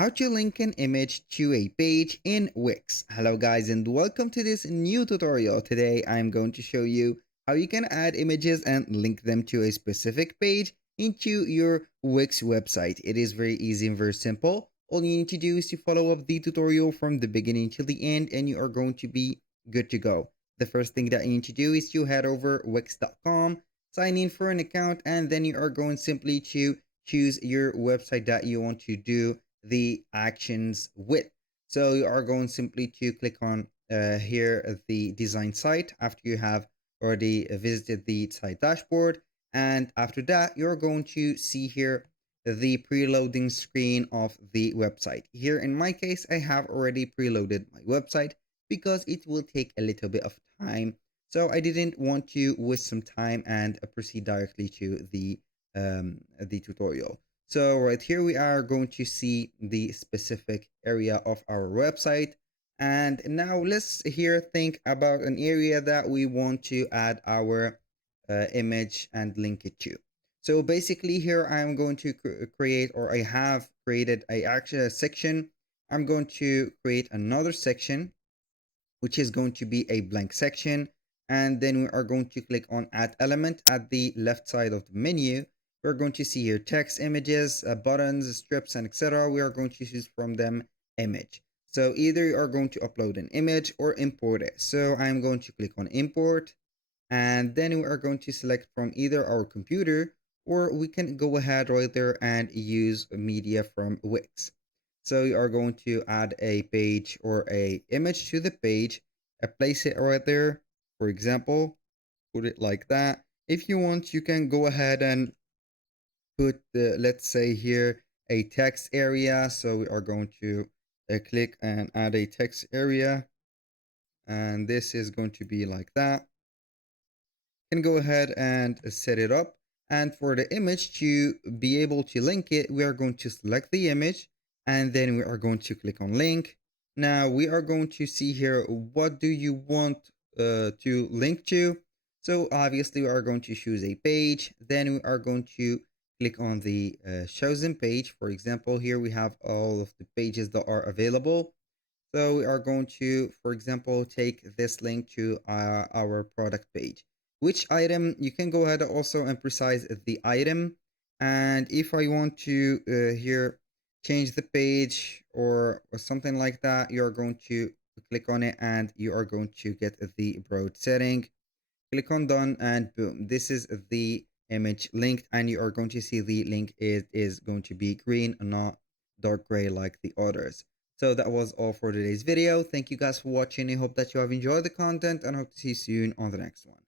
how to link an image to a page in Wix. Hello guys and welcome to this new tutorial. Today I'm going to show you how you can add images and link them to a specific page into your Wix website. It is very easy and very simple. All you need to do is to follow up the tutorial from the beginning till the end and you are going to be good to go. The first thing that you need to do is to head over wix.com, sign in for an account, and then you are going simply to choose your website that you want to do the actions with. So you are going simply to click on here the design site after you have already visited the site dashboard, and after that you're going to see here the preloading screen of the website. Here in my case I have already preloaded my website because it will take a little bit of time, so I didn't want to waste some time and proceed directly to the tutorial. So right here we are going to see the specific area of our website. And now let's here think about an area that we want to add our image and link it to. So basically here I'm going to create, or I have created a section. I'm going to create another section, which is going to be a blank section. And then we are going to click on add element at the left side of the menu. We're going to see here text, images, buttons, strips, and etc. We are going to choose from them image. So either you are going to upload an image or import it. So I'm going to click on import, and then we are going to select from either our computer, or we can go ahead right there and use media from Wix. So you are going to add a page or a image to the page, place it right there. For example, put it like that. If you want, you can go ahead and put the, let's say here, a text area. So we are going to click and add a text area, and this is going to be like that. You can go ahead and set it up. And for the image, to be able to link it, we are going to select the image, and then we are going to click on link. Now we are going to see here, what do you want to link to? So obviously we are going to choose a page. Then we are going to click on the chosen page. For example, here we have all of the pages that are available. So we are going to, for example, take this link to our product page. Which item? You can go ahead also and precise the item. And if I want to here change the page or something like that, you are going to click on it and you are going to get the broad setting. Click on done and boom, this is the image linked, and you are going to see the link is going to be green and not dark gray like the others. So that was all for today's video. Thank you guys for watching. I hope that you have enjoyed the content and hope to see you soon on the next one.